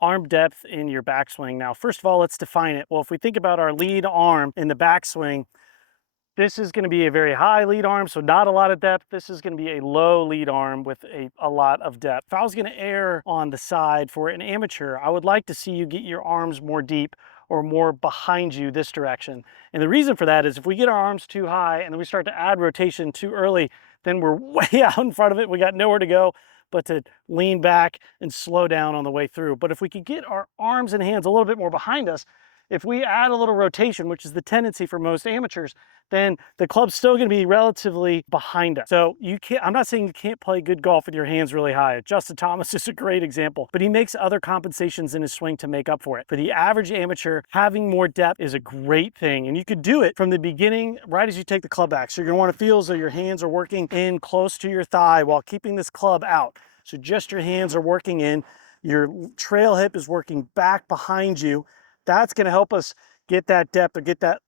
arm depth in your backswing. Now, first of all, let's define it. Well, if we think about our lead arm in the backswing, this is going to be a very high lead arm, so not a lot of depth. This is going to be a low lead arm with a lot of depth. If I was going to err on the side for an amateur, I would like to see you get your arms more deep or more behind you this direction. And the reason for that is if we get our arms too high and then we start to add rotation too early, then we're way out in front of it. We got nowhere to go but to lean back and slow down on the way through. But if we could get our arms and hands a little bit more behind us, if we add a little rotation, which is the tendency for most amateurs, then the club's still going to be relatively behind us. So I'm not saying you can't play good golf with your hands really high. Justin Thomas is a great example, but he makes other compensations in his swing to make up for it. For the average amateur, having more depth is a great thing, and you could do it from the beginning right as you take the club back. So you're going to want to feel as though your hands are working in close to your thigh while keeping this club out. So just your hands are working in, your trail hip is working back behind you. That's going to help us get that depth or get that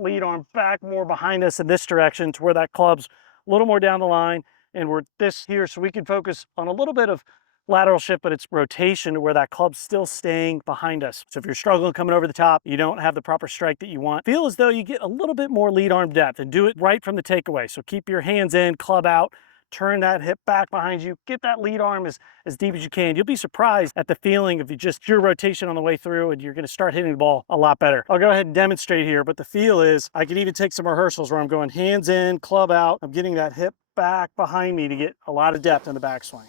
lead arm back more behind us in this direction to where that club's a little more down the line and we're this here, so we can focus on a little bit of lateral shift, but it's rotation to where that club's still staying behind us. So if you're struggling coming over the top, you don't have the proper strike that you want, feel as though you get a little bit more lead arm depth and do it right from the takeaway. So keep your hands in, club out, turn that hip back behind you, get that lead arm as deep as you can. You'll be surprised at the feeling of just pure rotation on the way through, and you're going to start hitting the ball a lot better. I'll go ahead and demonstrate here, but the feel is I can even take some rehearsals where I'm going hands in, club out. I'm getting that hip back behind me to get a lot of depth in the backswing.